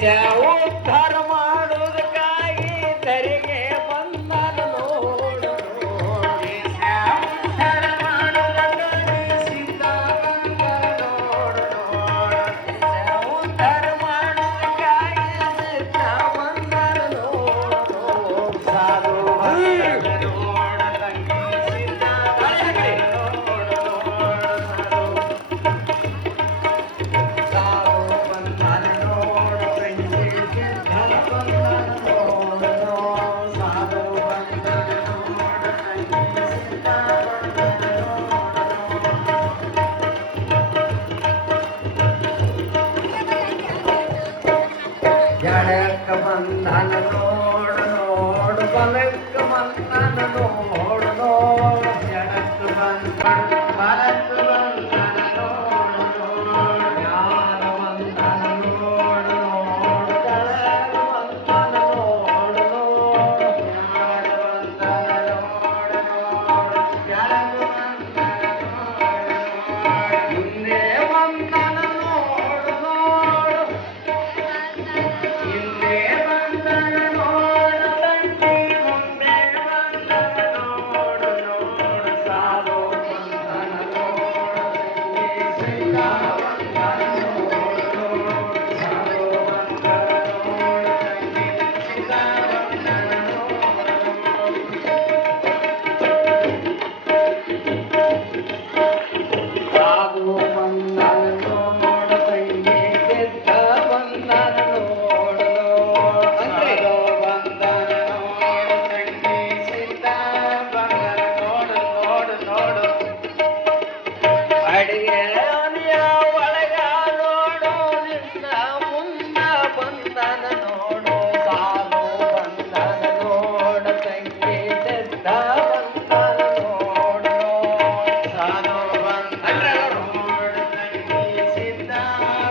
ದೇಶ ಉದ್ಧಾರ ಮಾಡುವುದಕ್ಕಾಗಿ ತೆರಿಗೆ ಬಂದನು ನೋಡು ದೇಶ ಉದ್ಧಾರ ಮಾಡುವುದಕ್ಕಾಗಿ ಸಿದ್ಧ ಬಂದನು ನೋಡು ದೇಶ ಉದ್ಧಾರ ಮಾಡುವುದಕ್ಕಾಗಿ ಸಿದ್ಧ ಬಂದನು ನೋಡು ಸಾಧು ಬಂದನು ನೋಡ ತಂಗಿ ಸಿದ್ಧ ಬಂದನು ಜಡಕ ಬಂಧನ ನೋಡು ನೋಡು ಬಲಕ್ಕ ಬಂಧನ ನೋಡು ನೋಡು ಜಡಕ ಬಂಧನ ಬಲಕ್ಕ ಬಂಧನ ನೋಡು ನೋಡು ಜ್ಞಾನ ಬಂಧನ ನೋಡು ನೋಡು ಜಡಕ ಬಂಧನ ನೋಡು ನೋಡು ಜ್ಞಾನ ಬಂಧನ ನೋಡು ನೋಡು ಜಡಕ ಬಂಧನ ನೋಡು ಹಿಂದೆ ಬಂಧನ ನೋಡು ನೋಡು ಹಿಂದೆ ಬಂದನ ನೋಡು ತಂಗಿ ಮುಂದೆ ಬಂದನ ನೋಡು ನೋಡು ಸಾಧು ಬಂದನ ನೋಡು ತಂಗಿ ಸಿದ್ಧ ಬಂದನ ನೋಡು ನೋಡು ಸಾಧು ಬಂದನ ನೋಡು ತಂಗಿ ಸಿದ್ಧ ಬಂದನ ನೋಡು ಸಾಧು ಬಂದನ ನೋಡು ತಂಗಿ ಸಿದ್ಧ ಬಂದನ ನೋಡು ಅಂದ್ರೆ ಬಂದನ ನೋಡು ತಂಗಿ ಸಿದ್ಧ ಬಂದನ ನೋಡು ನೋಡು ನೋಡು ಅಡಿಗೆ ಮನೆಯ ಒಳಗ ನೋಡು ನಿನ್ನ ಮುಂದ ಬಂದನ ನೋಡು ಸಾಲು ಬಂದನ ನೋಡು ತಂಗಿ ಸಿದ್ಧ ಬಂದನ ನೋಡು ಸಾಲು ಬಂದನ ನೋಡು ತಂಗಿ ಸಿದ್ಧ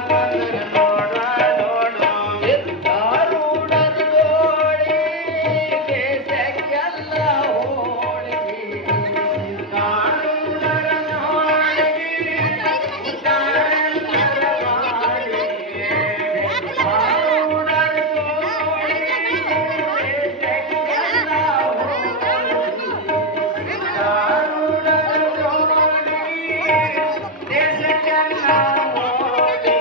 ಬಂದನ ನೋಡು ನೋಡು ಸಿದ್ಧಾರೂಢನ ಜೋಡಿ ಕೇಸಕ್ಕೆಲ್ಲ ಹೋಳಿಗೆ ಸಿದ್ಧಾರೂಢನ ಹೋಳಿಗೆ ಸಿದ್ಧಾರೂಢನ ಬಾಳಿಗೆ ಸಿದ್ಧಾರೂಢನ ಜೋಡಿ ಕೇಸಕ್ಕೆಲ್ಲ ಹೋಳಿಗೆ ಸಿದ್ಧಾರೂಢನ ಜೋಡಿ ದೇಶಕ್ಕೆಲ್ಲ ಹೋಳಿಗೆ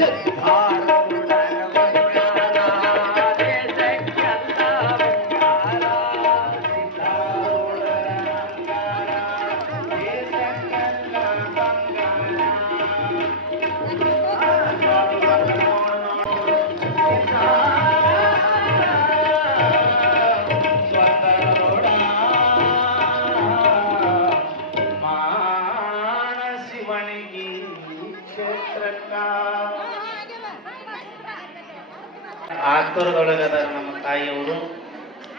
ಸಿದ್ಧಾರೂಢನ ಬಂಗಾರ ದೇಶಕ್ಕೆಲ್ಲ ಬಂಗಾರ ಸಿದ್ಧಾರೂಢನ ಬಂಗಾರ ದೇಶಕ್ಕೆಲ್ಲ ಬಂಗಾರ ಮಾನ ಶಿವನಿಗೆ ಕ್ಷೇತ್ರಕ್ಕ ಆತುರದೊಳಗದ ನಮ್ಮ ತಾಯಿಯವರು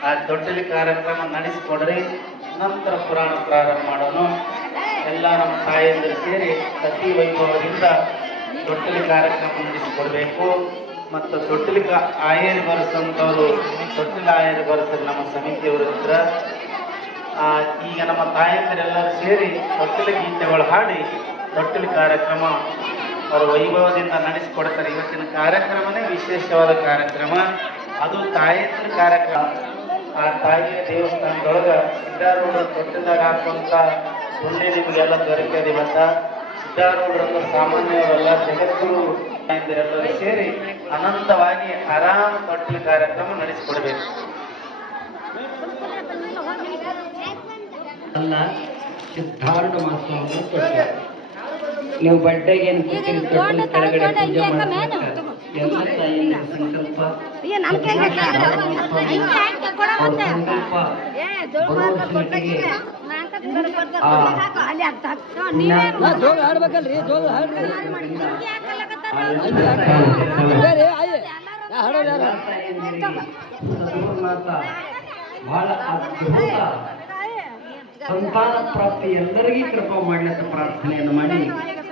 ಆ ತೊಟ್ಟಿಲಿ ಕಾರ್ಯಕ್ರಮ ನಡೆಸಿಕೊಡ್ರಿ ನಂತರ ಪುರಾಣ ಪ್ರಾರಂಭ ಮಾಡೋಣ ಎಲ್ಲ ನಮ್ಮ ತಾಯಿಯಂದಿರು ಸೇರಿ ಅತಿ ವೈಭವದಿಂದ ತೊಟ್ಟಿಲಿ ಕಾರ್ಯಕ್ರಮ ನಡೆಸಿಕೊಡ್ಬೇಕು ಮತ್ತು ತೊಟ್ಟಿಲಿ ಆಯರ್ ಬರೆಸಂತವರು ತೊಟ್ಟಿಲ ಆಯರ್ ಬರೆಸರು ನಮ್ಮ ಸಮಿತಿಯವರು ಇದ್ರ ಈಗ ನಮ್ಮ ತಾಯಂದಿರೆಲ್ಲರೂ ಸೇರಿ ತೊಟ್ಟಿಲ ಗೀತೆಗಳು ಹಾಡಿ ತೊಟ್ಟಿಲಿ ಕಾರ್ಯಕ್ರಮ ಅವರು ವೈಭವದಿಂದ ನಡೆಸಿಕೊಡ್ತಾರೆ. ಇವತ್ತಿನ ಕಾರ್ಯಕ್ರಮನೇ ವಿಶೇಷವಾದ ಕಾರ್ಯಕ್ರಮ, ಅದು ತಾಯಂದಿರ ಕಾರ್ಯಕ್ರಮ. ಆ ತಾಯಿಯ ದೇವಸ್ಥಾನದೊಳಗೆ ಸಿದ್ಧಾರೂಢರ ತೊಟ್ಟಿದಾಗ ಹಾಕುವಂಥ ಪುಣ್ಯ ನಿಮಗೆಲ್ಲ ದೊರಕಿದೆ. ಇವತ್ತ ಸಿದ್ಧಾರೂಢರಂತ ಸಾಮಾನ್ಯವರೆಲ್ಲ ಜಗದ್ಗುರು ತಾಯಂದಿರೆಲ್ಲರೂ ಸೇರಿ ಅನಂತವಾಗಿ ಆರಾಮ ತೊಟ್ಟಿಲ ಕಾರ್ಯಕ್ರಮ ನಡೆಸಿಕೊಡ್ಬೇಕು. ಅಲ್ಲ ಸಿದ್ಧಾರೂಢ ಮಹೋತ್ಸವವನ್ನು ಕೊಡ್ತಾರೆ. ನೀವು ಬಡ್ಡೆಗೆ ಏನು ಕೂತಿರಿ ತೊಟ್ಟಿಲ ಕೆಳಗಡೆ ಪೂಜೆ ಮಾಡಬೇಕು. ಎಲ್ಲ ತಾಯಿಯ ಸಂಕಲ್ಪ ಬಹಳ ಅದ್ಭುತ ಸಂತಾನ ಪ್ರಾಪ್ತಿ ಎಲ್ಲರಿಗೂ ಕೃಪಾ ಮಾಡ್ಲಂತ ಪ್ರಾರ್ಥನೆಯನ್ನು ಮಾಡಿ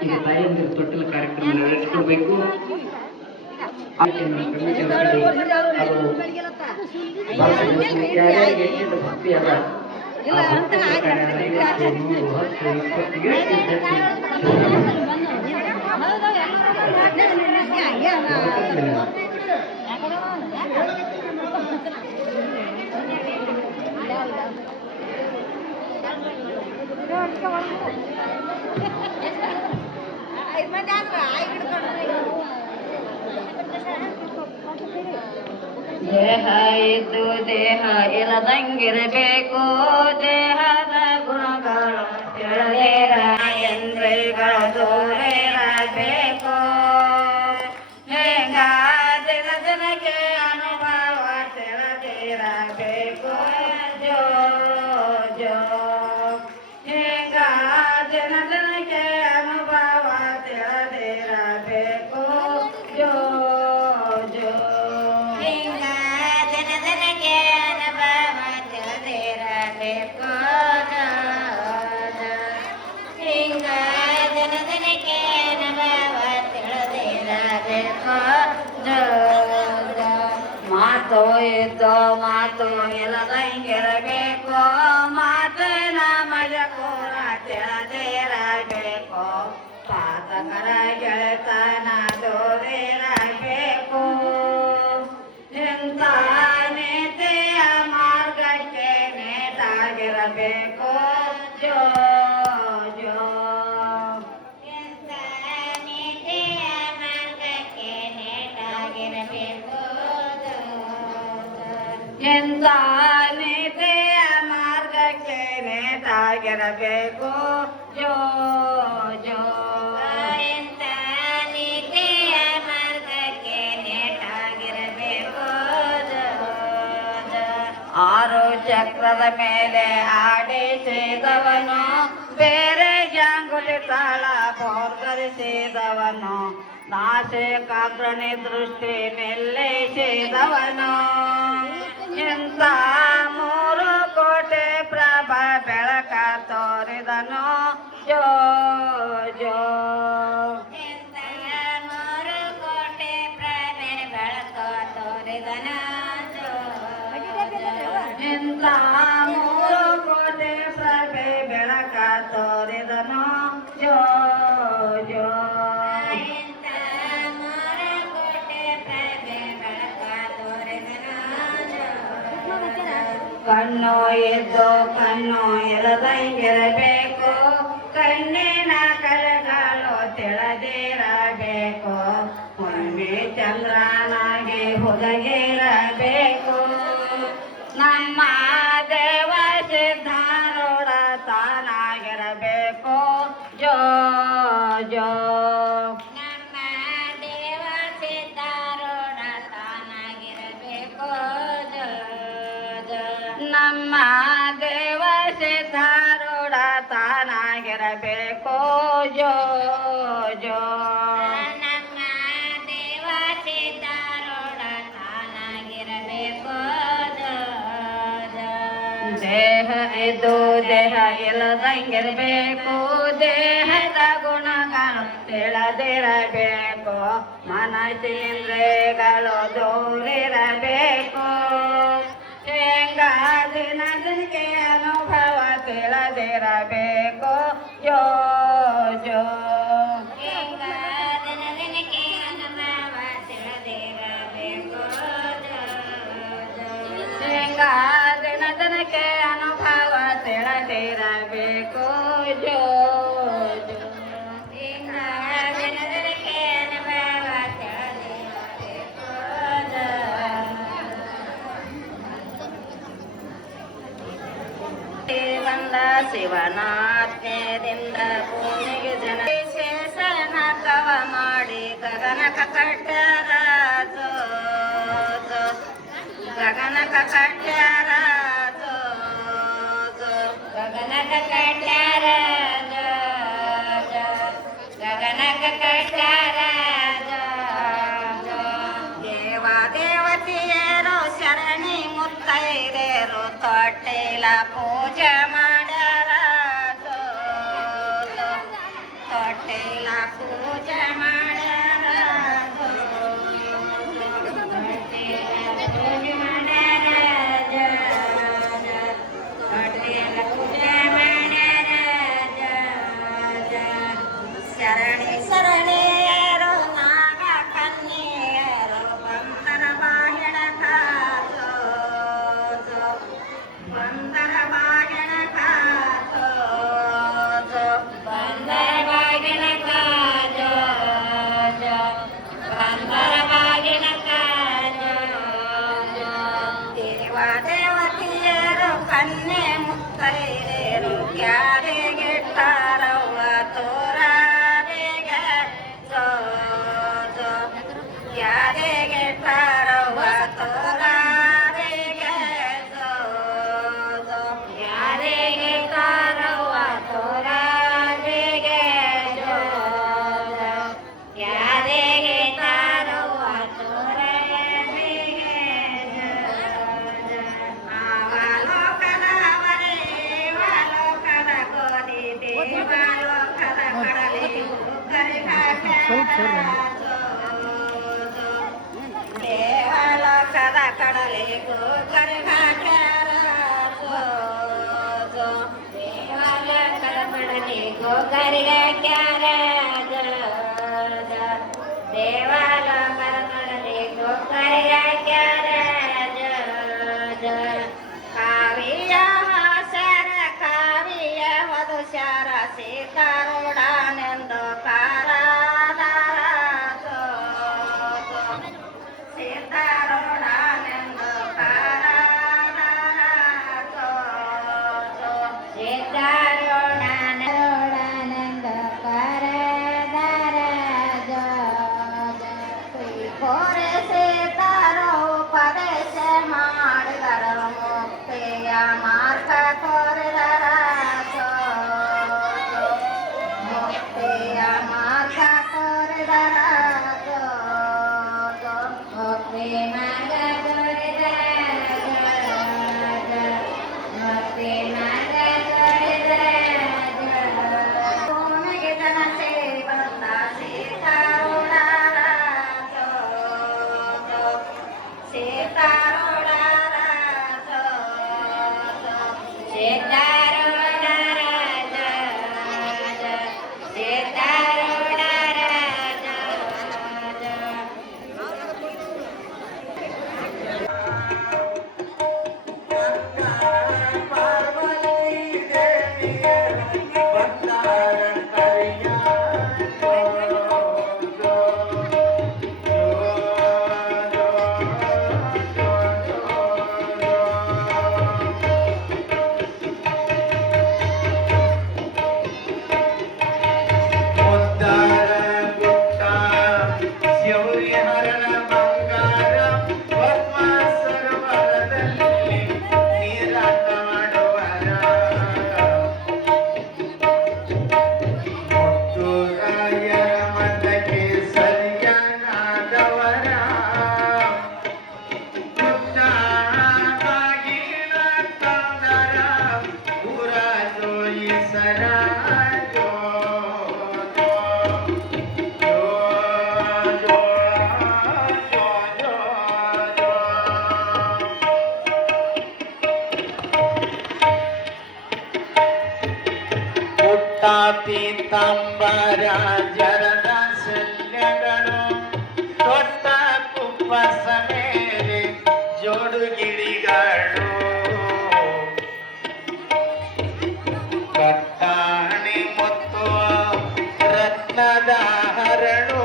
ಈಗ ತಾಯಿಯಂದಿರ ತೊಟ್ಟಿಲ ಕಾರ್ಯಕ್ರಮ ನೆರವೇರಿಸಿಕೊಡ್ಬೇಕು. ಭಕ್ತಿ ಅದ ದೇಹ ಇದ್ದು ದೇಹ ಇಲ್ಲದಂಗಿರಬೇಕು, ದೇಹದ ಗುಣಗಳು ತಿಳಿದಿರ ಇಂದ್ರಿಯಗಳು ದೂರ ಇರಬೇಕು. ಹೇಗ ದಿನ ದಿನಕ್ಕೆ ಅನುಭವ ತಿಳಿದಿರಬೇಕು, ಜೋ ಜೋ ಹೇಗ ದಿನ ದಿನಕ್ಕೆ ಅನುಭವ ತಿಳಿದಿರಬೇಕು, ಜೋ ಜೋ ಹಿಂಗ ದಿನ ದಿನಕ್ಕೆ ಅನುಭವ ತಿಳಿದಿರಬೇಕು, ಹಿಂಗ ದಿನ ದಿನಕ್ಕೆ ಅನುಭವ ತಿಳಿದಿರಬೇಕು. ಮಾತು ಇದ್ದೋ ಮಾತು ಇಲ್ಲದಂಗಿರಬೇಕು, ಮಾತಿನ ಮಜಕೂರ ತಿಳಿದಿರಬೇಕು, ಪಾತಕರ ಗೆಳೆತನ ದೂರಿರಬೇಕು. ಇಂಥ ನೀತಿಯ ಮಾರ್ಗಕ್ಕೆ ನೇತಾಗಿರಬೇಕು, ಜೋ ಜೋ ಇಂಥ ನೀತಿಯ ಮಾರ್ಗಕ್ಕೆ ನೇತಾಗಿರಬೇಕು, ಎಂಥ ನೀತಿಯ ಮಾರ್ಗಕ್ಕೆ ನೇತಾಗಿರಬೇಕು, ಜೋ ಜೋ ಎಂಥ ನೀತಿಯ ಮಾರ್ಗಕ್ಕೆ ನೇತಾಗಿರಬೇಕು. ಆರು ಚಕ್ರದ ಮೇಲೆ ಆಡಿಸಿದವನು, ಬೇರೆ ಜಾಂಗುಲಿ ತಾಳ ಬೋರ್ಗರಿಸಿದವನು, ನಾಸಿಕಾಗ್ರಣಿ ದೃಷ್ಟಿ ನಿಲ್ಲಿಸಿದವನು, ಇಂಥ 3 ಕೋಟಿ ಪ್ರಭ ಬೆಳಕ ತೋರಿದನು, ಜೋ ಜೋ ಇಂಥ 3 ಕೋಟಿ ಪ್ರಭೆ ಬೆಳಕ ತೋರಿದನು, ಇಂಥ 3 ಕೋಟಿ ಪ್ರಭೆ ಬೆಳಕ ತೋರಿದನು, ಜೋ ಜೋ ಇಂಥ 3 ಕೋಟಿ ಪ್ರಭೆ ಬೆಳಕ ತೋರಿದನು, ಕಣ್ಣು ಇದ್ದು ಕಣ್ಣು ಇರದಂಗಿರಬೇಕು, ಕಣ್ಣಿನ ಕಲೆಗಳು ತಿಳಿದಿರಬೇಕು, ಹುಣ್ಣಿಮೆ ಚಂದ್ರನಾಗಿ ಹುದುಗಿರಬೇಕು. ನಮ್ಮ ದೇವ ಸಿದ್ಧಾರೂಢ ತಾನಾಗಿರಬೇಕು, ಜೋ ಜೋ ನಮ್ಮ ದೇವ ಸಿದ್ಧಾರೂಢ ತಾನಾಗಿರಬೇಕು, ಜೋ ಜೋ ನಮ್ಮ ದೇವ ಸಿದ್ಧಾರೂಢ ತಾನಾಗಿರಬೇಕು, ಜೋ ಜೋ ನಮ್ಮ ದೇವ ಸಿದ್ಧಾರೂಢ ತಾನಾಗಿರಬೇಕು, ದೇಹ ಇದು ದೇಹ ಇಲ್ಲದಂಗಿರಬೇಕು, ದೇಹದ ಗುಣಗಳು ತಿಳಿದಿರಬೇಕು, ಮನಸ್ಸೇಂದ್ರಿಯಗಳು ದೂರಿರಬೇಕು. ಹೆಂಗ ದಿನ ದಿನಕ್ಕೆ ಅನುಭವ ತಿಳಿದಿರಬೇಕು, ಜೋ ಜೋ ಹೆಂಗ ದಿನ ದಿನಕ್ಕೆ ಅನುಭವ ತಿಳಿದಿರಬೇಕು, ಹೆಂಗ ದಿನ ದಿನಕ್ಕೆ ಅನುಭವ ತಿಳಿದಿರಬೇಕು, ಜೋ ಜೋ ಹೆಂಗ ದಿನ ದಿನಕ್ಕೆ ಅನುಭವ ತಿಳಿದಿರಬೇಕು. ಬಂದ ಶಿವನಾತ್ಮೆಯಿಂದ ಭೂಮಿಗೆ ಜನ ಶೇಷನ ಕವ ಮಾಡಿ ಗಗನಕ ಕಟ್ಟ್ಯಾರ, ಗಗನಕ ಕಟ್ಟ್ಯಾರ, ಗಗನಕ ಕಟ್ಟ್ಯಾರ, ಗಗನಕ ಕಟ್ಟ್ಯಾರ. ದೇವ ದೇವತೆಯರು ಶರಣಿ ಮುತ್ತೈದೆಯರು ತೊಟ್ಟಿಲ ಪೂಜೆ ಮಾಡ್ಯಾರ, ತೊಟ್ಟಿಲ ಪೂಜೆ ಮಾಡ್ಯಾರ, ಪೂಜೆ ಮಾಡ್ಯಾರ, ತೊಟ್ಟಿಲ ಪೂಜೆ ಮಾಡ್ಯಾರ. ಶರಣಿ ಶರಣೆಯರು ನಾಗ ಕನ್ಯೆಯರು ಬಂಧನ ದೇವ ದೇವತಿಯರು ಕನ್ಯೆ ಮುತ್ತೈದೇರು ಕ್ಯಾರಿಗಿಟ್ಟಾರವ್ವ ತೋರಾರಿಗೆ ಜೋ ಜೋ ಕ್ಯಾರಿಗಿಟ್ಟಾರವ್ವ ತೋರಾರಿಗೆ ಜೋ ಜೋ ಕ್ಯಾರಿಗಿಟ್ಟಾರವ್ವ ತೋರಾರಿಗೆ ಜೋ ಜೋ ಕ್ಯಾರಿಗಿಟ್ಟಾರವ್ವ ತೋರಾರಿಗೆ ಜೋ ಜೋ ಆವಲೋಕದವರೇ ವಾಲೋಕದ ಗೋಧಿ ದೇವಾಲೋಕದ ಕಡಲೆ ದೇವಾಲೋಕದ ಕಡಲೆ ಗೋಕರಿ ಹಾಕ್ಯಾರ ದೇವಾಲೋಕದ ಕಡಲೆ ಗೋಕರಿ ಹಾಕ್ಯಾರ ದೇವಾಲೋಕದ ಕಡಲೆ ಗೋಕರಿ ಹಾಕ್ಯಾರ ಕಾವಿಯ ಹಾಸ್ಯಾರ ಕಾವಿಯ ವಧುಶಾರ ಸೀತಾರೂಢನೆಂದು ಕಾರಾದಾರ ಸೀತಾರೂಢನೆಂದು ಕಾರಾದಾರ ಸೀತಾರೂಢನೆಂದು ಕಾರಾದಾರ ಕೋರೆ ಸೀತಾರೋ ಉಪದೇಶ ಮಾಡಿದರ ಮುಕ್ತಿಯ ಮಾರ್ಗ ಕೋರಿದರ ಮುಕ್ತಿಯ ಮಾರ್ಗ ಕೋರಿದರ ಮುಕ್ತಿ ಮಾರ್ಗ ಕೋರಿದರ ಮುಕ್ತಿ ಮಾರ್ಗ ಕೋರಿದರ ಭೂಮಿಗೆ ಜನ ಸೇರಿ ಬಂದ ಸೀತಾರೂಢರ ಸೀತಾರೂಢರ ಸೀತಾರೂಢರ ಸೀತಾರೂಢರ ಪೀತಾಂಬರ ಜರದ ಶಲ್ಯಗಳು ದೊಡ್ಡ ಕುಪ್ಪಸ ಮೇಲೆ ಜೋಡುಗಿಳಿಗಳು ಕಟ್ಟಾಣಿ ಮತ್ತು ರತ್ನದ ಹರಳು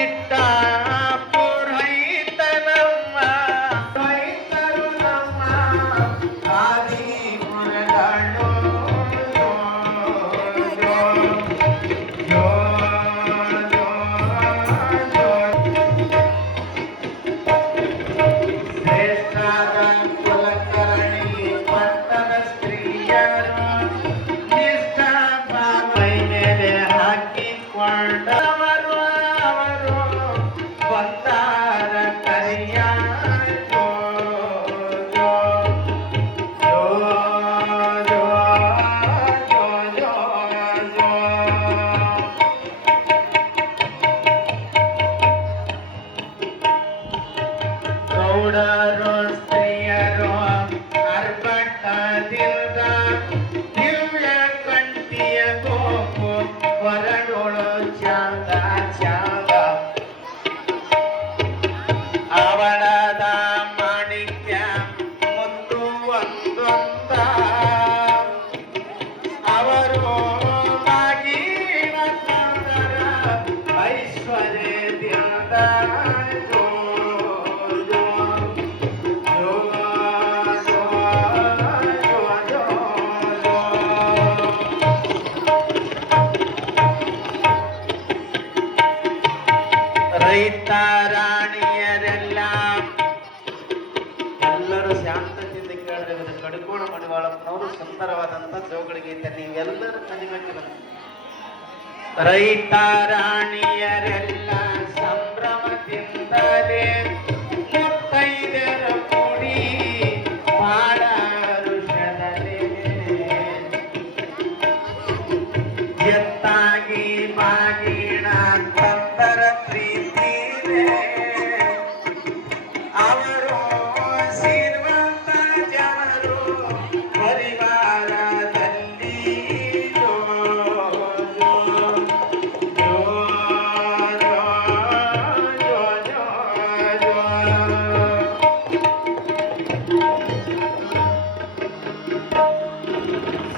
ಇಟ್ಟ ಪುರೋಹಿತನಮ್ಮ ರೈತರು ನಮ್ಮ ಆದಿ ಮುರಗಳು ಗೌಡರು ಸ್ತ್ರೀ ಶಾಂತದಿಂದ ಕೇಳಿದ್ರೆ ಕಡಿಕೋಣ ಮಡಿವಾಳಪ್ಪನವರು ಸುಂದರವಾದಂತ ಜೋಗಳಿಗೆ ನೀವೆಲ್ಲರೂ ಕಲಿಬೇಕಿಲ್ಲ. ರೈತ ರಾಣಿಯರೆಲ್ಲ ಸಂಭ್ರಮದಿಂದಲೇ ಮುತ್ತೈದೆಯರ ಕೂಡಿ ಬಾಳ ಋಷದಲ್ಲಿ ಎತ್ತಾಗಿ ಬಾಗಿಣ ತಂದರ ಪ್ರೀತಿನೇ ಅವರು ಶ್ರೀಮಂತ ಜನರು ಪರಿವಾರದಲ್ಲಿ ಜೋ, ಜೋ, ಜೋ, ಜೋ, ಜೋ, ಜೋ.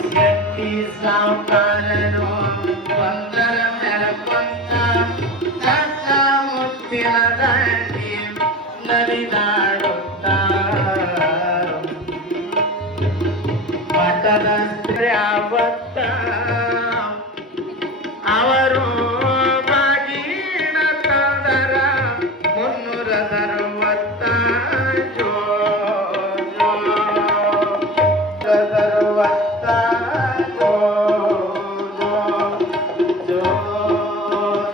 ಶೆಟ್ಟಿ ಸಾವುಕಾರರು ಒಂದರ ಮೆರಕೊಂತ ತಕ್ಕ ಮುತ್ತಿನ ದಂಡಿ ನಲಿದಾಡುತ್ತ ಮಠದ ಅವತ್ತ ಅವರು ಬಾಗಿನ ತಂದರ 360 ಜೋ, ಜೋ, 360 ಜೋ, ಜೋ, ಜೋ,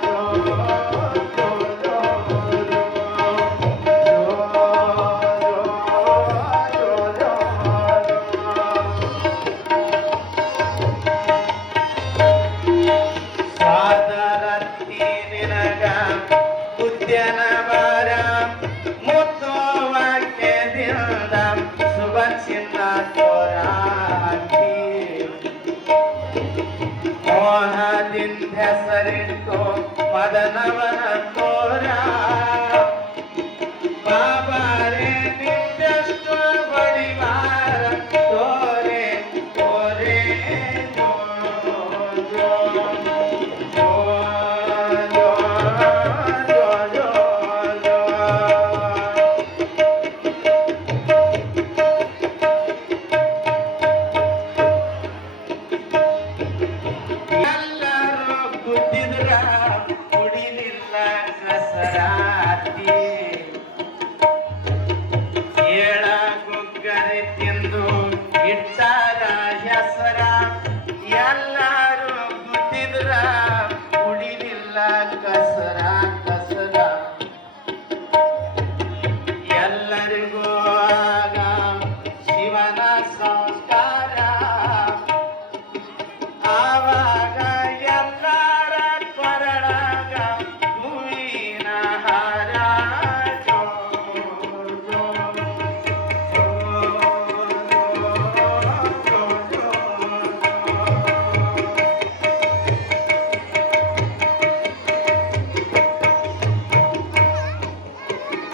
ಜೋ, ಜೋ, ಜೋ, ಸ್ವಾದರತ್ತಿ ನಿನಗ ಉದ್ಯನ ವಾರ ಮುತ್ತು ವಾಕ್ಯದಿಂದ ಶುಭ ಚಿನ್ನ ತೋರಾಕಿ ಮೋಹದಿಂದ ಹೆಸರಿಟ್ಟು ಮದನವನ ತೋರ ಬಾಬಾರೆ ನಿತ್ಯಷ್ಟು ಬಡಿವಾರ ತೋರೆ ತೋರೆ ಜೋ, ಜೋ, ಜೋ, ಜೋ, ಜೋ, ಜೋ, ಜೋ. ಎಲ್ಲರೂ ಕುದ್ದಿದ್ರ ಕುಡಿಲಿಲ್ಲ ಕಸರಾತಿ ಏಳ ಗುಗ್ಗರಿ ತಿಂದು ಇಟ್ಟಾರ ಹೆಸರ ಎಲ್ಲರೂ ಕುದ್ದಿದ್ರ ಕುಡಿಲಿಲ್ಲ ಕಸರ ಕಸರ ಎಲ್ಲರಿಗೂ ಆಗ ಶಿವನ ಸಂಸ್ಕಾರ ಆವಾಗ ಎಲ್ಲರ ಕೊರಳಾಗ ಹೂವಿನ ಹಾರ ಜೋ, ಜೋ, ಜೋ, ಜೋ, ಜೋ.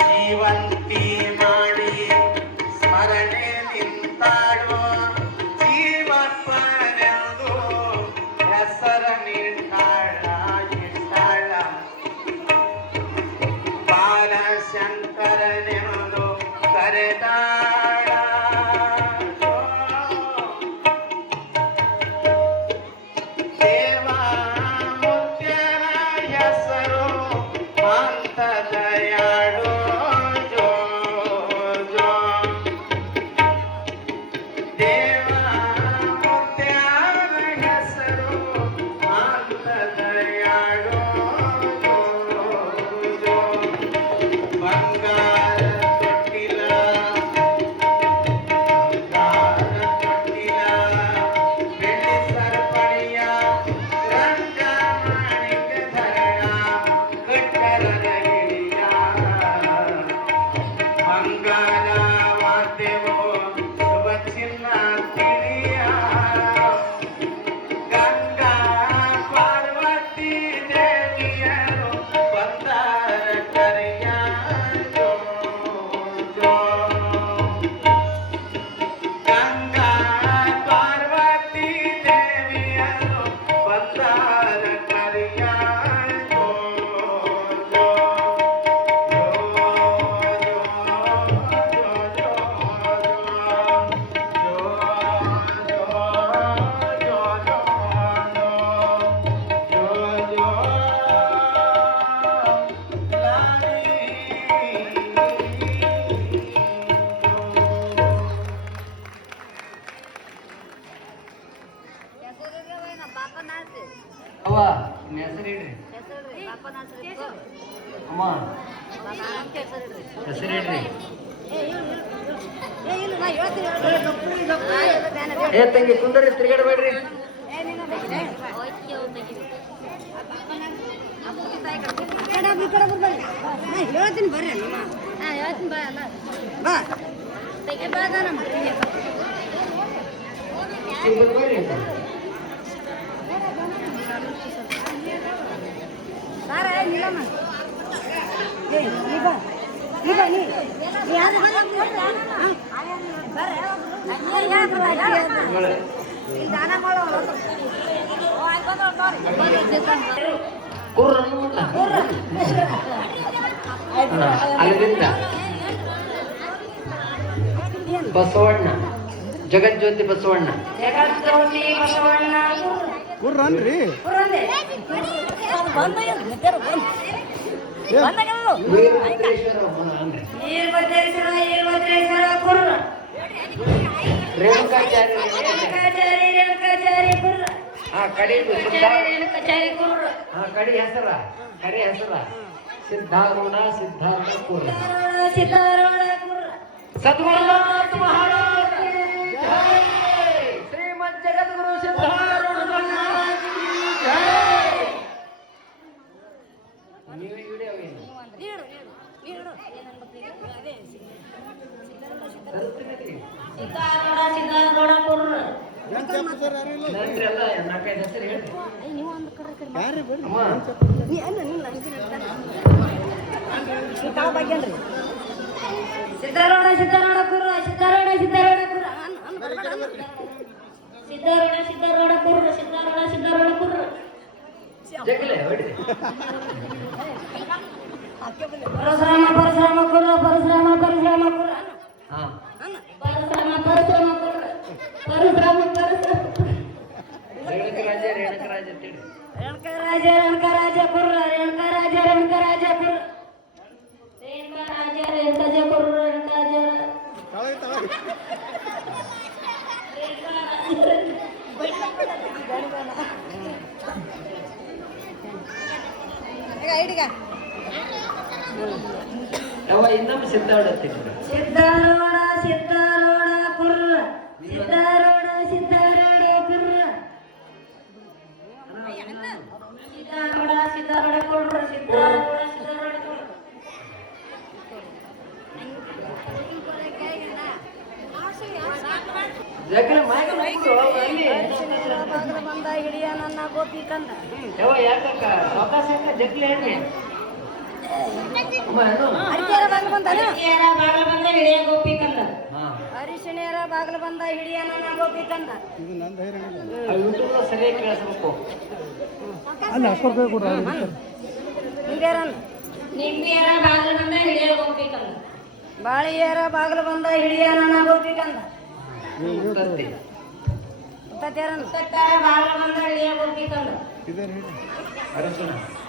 ಜೀವಂತಿ ಮಾಡಿ ಸ್ಮರಣೆ ನಿಂತಾಡುವ ಜೀವಪ್ಪನೆಂದು ಹೆಸರ ನೀಟಾಳ ಇಟ್ಟಾಳ ಬಾಲಶಂಕರನೆಂದು ಕರೆದಾಳ ದೇವ ಮುತ್ಯನ ಹೆಸರು ಅಂತ ದಯಾಳು ಜೋ, ಜೋ. ದೇವ ಮುತ್ಯನ ಹೆಸರು ಅಂತ ದಯಾಳು ಜೋ, ಜೋ. ಬಂಗಾರ ತೊಟ್ಟಿಲ ಏ ತಂಗಿ ಕುಂದರಿ ತಿರುಗಾಡಬೇಡ್ರಿ. ಹೇಳ್ತೀನಿ ಬರ್ರಿ ಹೇಳ್ತೀನಿ ಬಾ ನಿಲ್ಲಮ್ಮ ಅಲ್ಲಿಂದ ಬಸವಣ್ಣ, ಜಗಜ್ಯೋತಿ ಬಸವಣ್ಣ. ಜಗಜ್ಯೋತಿ ಬಸವಣ್ಣ ಕುರ್ರನ್ರಿ ವೀರಭದ್ರೇಶ್ವರ ಕುರ್ರ ರೇಣುಕಾಚಾರ್ಯ ರೇಣುಕಾಚಾರ್ಯ ಕುರ್ರ ಕಡಿ ರೇಣುಕಾಚಾರ್ಯ ಕುರ್ರ ಕಡಿ ಹೆಸರ ಸಿದ್ಧಾರೂಢ ಸಿದ್ಧಾರ್ಥ ಕುರ್ರ. ಸಿದ್ಧಾರೂಢ ಕುರ್ರ ಸದ್ಗುರುನಾಥ ಮಹಾರಾಜ ಕಿ ಜೈ. ಶ್ರೀಮದ್ ಜಗದ್ಗುರು ಸಿದ್ಧಾರೂಢ ಮಹಾರಾಜ ಕಿ ಜೈ. ನೀವೇ ವಿಡಿಯೋ ಸಿದ್ಧಾರೂಢ ಕುರ್ರ ನನ್ರಿ ಎಲ್ಲ ನಾಲ್ಕೈದು ಹೆಸರು ಹೇಳ್ರಿ. ಅಮ್ಮ ಸಿದ್ಧಾರೂಢ ಕುರ್ರ ಸಿದ್ಧಾರೂಢ ಕುರ್ರ ಜಗಲೇ ಹೊಡ್ರಿ. ಪರಶುರಾಮ ಕುರ್ರ ಪರಶುರಾಮ ಕುರ್ರ ಹಾ ಪರಶುರಾಮ ಕುರ್ರ ರೇಣುಕರಾಜ ಅಂತೇಳಿ ರೇಣುಕರಾಜ ಕುರ್ರ ರೇಣುಕರಾಜ ಕುರ್ರ ಯಾವ ಇನ್ನೊಮ್ಮೆ ಸಿದ್ಧಾರೂಢ ಅಂತೀರಿ. ಸಿದ್ಧಾರೂಢ ಕುರ್ರ ಸಿದ್ಧಾರೂಢ ಕುರ್ರ ಸಿದ್ಧಾರೂಢ ಕುರ್ರ ಜಗಲ ಮಾಯ ಬಂದ ಹಿಡಿಯ ನನ್ನ ಗೋಪಿ ಕಂದ ಯಾವ ಯಾಕ ಅವಕಾಶ ಜಗ್ಲಿ ಹೇಳಿ ಅರಿಶಿಣೇರ ಬಾಗಿಲು ಬಂದ ಹಿಡಿಯ ನನ್ನ ಗೋಪಿ ಕಂದ ಯೂಟ್ಯೂಬ್ ಸರಿಯಾಗಿ ಕೇಳಿಸ್ಬೇಕು. ನಿಂಬಿಯರ ಬಾಗಿಲು ಬಂದ ಹಿಡಿಯ ಗೋಪಿ ಕಂದ ಬಾಳಿಯರ ಬಾಗಿಲು ಬಂದ ಹಿಡಿಯ ನನ್ನ ಗೋಪಿ ಕಂದ ಬಾಗಿಲು ಬಂದ ಹಿಡಿಯ ಗೋಪಿ ಕಂದ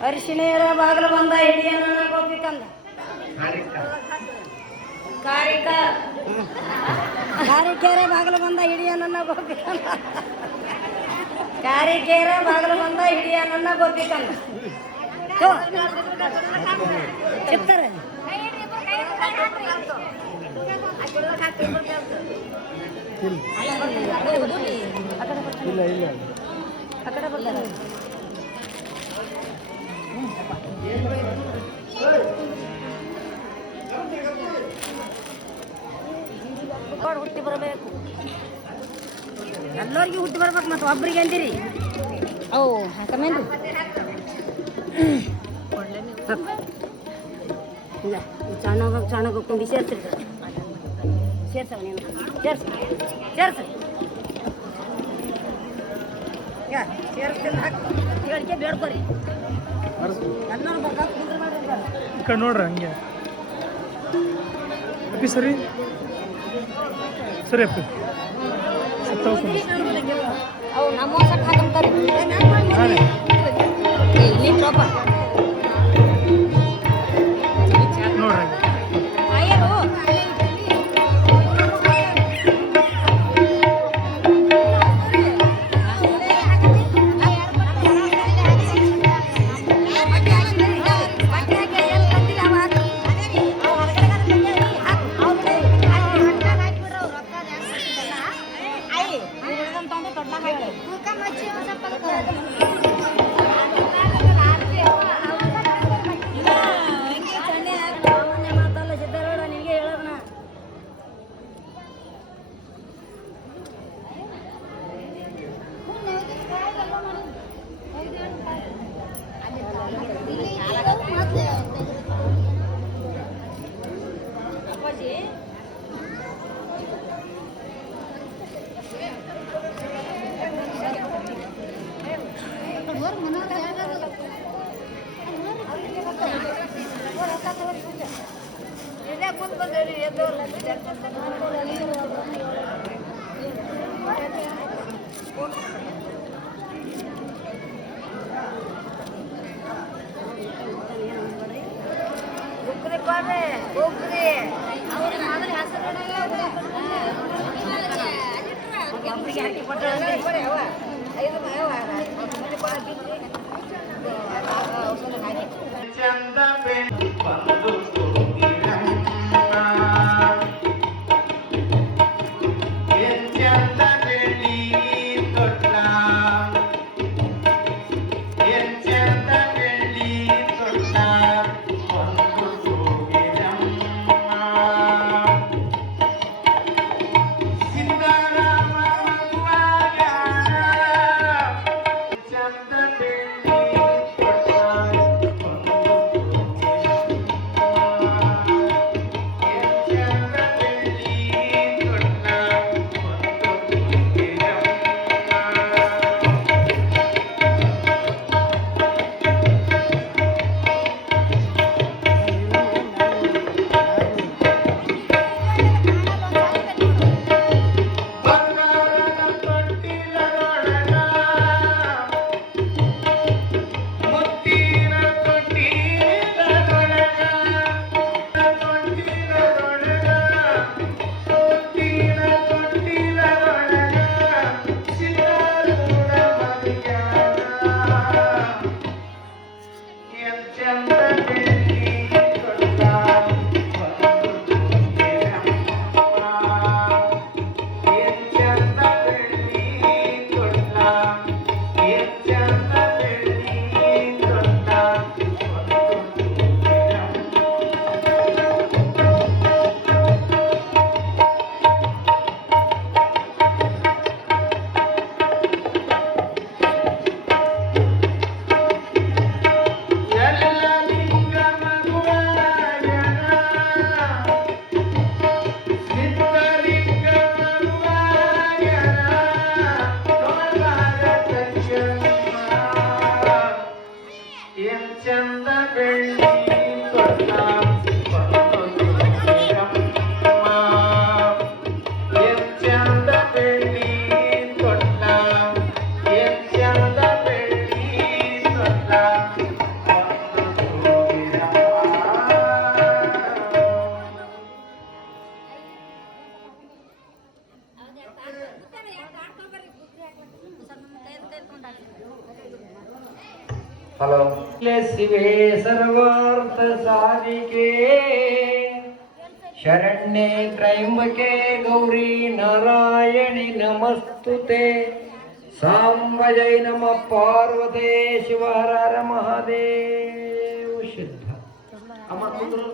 ಅರಿಶಿಣೇರ ಬಾಗಿಲು ಬಂದ ಹಿಡಿಯ ನನ್ನ ಗೋಪಿ ಕಂದ ಕಾರಿಕೇರ ಬಾಗಿಲು ಬಂದ ಹಿಡಿಯ ನನ್ನ ಗೋಪಿ ಕಂದ ಕಾರಿಕೇರ ಬಾಗಿಲು ಬಂದ ಹಿಡಿಯ ನನ್ನ ಗೋಪಿ ಕಂದ చెప్తారా అక్కడ పడతారు ಹುಟ್ಟಿ ಬರಬೇಕು ಎಲ್ಲರಿಗೂ ಹುಟ್ಟಿ ಬರ್ಬೇಕು ಮತ್ತು ಒಬ್ಬರಿಗೆ ಅಂತೀರಿ ಅವು ಹಾಕಮೇನ್ರಿ ಇಲ್ಲ ಚಾಣಕ ಹೋಗ್ಕೊಂಡು ಸೇರ್ಸಿರ್ತಾರೆ ಸೇರ್ಸವ ನೀನು ಸೇರ್ಸ ಸೇರಿಸ್ತಿಲ್ಲ ಹೇಳಿಕೆ ಬೇಡ್ಕೊರಿ ಎಲ್ಲರೂ ಬರ್ಕಾಕ ಕುಂದ್ರೆ ಮಾಡ್ರಿ ಈ ಕಡೆ ನೋಡ್ರಿ ಹಂಗೆ ಅಪ್ಪಿ ಸರಿ ಸರಿ ಅಪ್ಪಿ ಅವು ನಮ್ಮ ಸಟ್ ಹಾಕಂತಾರೆ ನಿಂತ್ರಪ್ಪ ನೋಡ್ರಿ ಉಗ್ರಿ ಬರ್ರಿ ಉಗ್ರಿ ಅವ್ರಿಗೆ ಮೊದಲು ಹೆಸರು ಒಬ್ಬರಿಗೆ ಹಾಕಿ ಕೊಟ್ಟರೆ ಐದು ಚಂದ ಬೆಂದು ಬಂದು ಹೋಗಿರಮ್ಮ. ಏನ್ ಚಂದ ಬೆಳ್ಳಿ ತೊಟ್ಲ, ಏನ್ ಚಂದ ಬೆಳ್ಳಿ ತೊಟ್ಲ ಬಂದು ಹೋಗಿರಮ್ಮ. ಸಿದ್ದರಾಮ ಮಗುವಾಗ್ಯಾನ, ಚಂದ ಬೆಳ್ಳಿ ತೊಟ್ಲ ಬಂದು ಚಂದ ಬೆಳ್ಳಿ ತೊಟ್ಲ ಬಂದು ಹೋಗಿರಮ್ಮ. ಏನ್ ಚಂದ ಬೆಳ್ಳಿ ತೊಟ್ಲ, ಏನ್ ಚಂದ ಬೆಳ್ಳಿ ತೊಟ್ಲ ಬಂದು ಹೋಗಿರಮ್ಮ. ಹಲೋ ಶಿವೆ ಸರ್ವಾರ್ಥ ಸಾಧಿಕೆ ಶರಣ್ಯೆ ತ್ರಯಂಬಕೆ ಗೌರಿ ನಾರಾಯಣಿ ನಮಸ್ತುತೆ ಸಾಂಬಜೈ ನಮ ಪಾರ್ವತೆ ಶಿವ ಹರ ಹರ ಮಹಾದೇವ ಸಿದ್ಧ ಅಮ್ಮ ಕುಂದ್ರು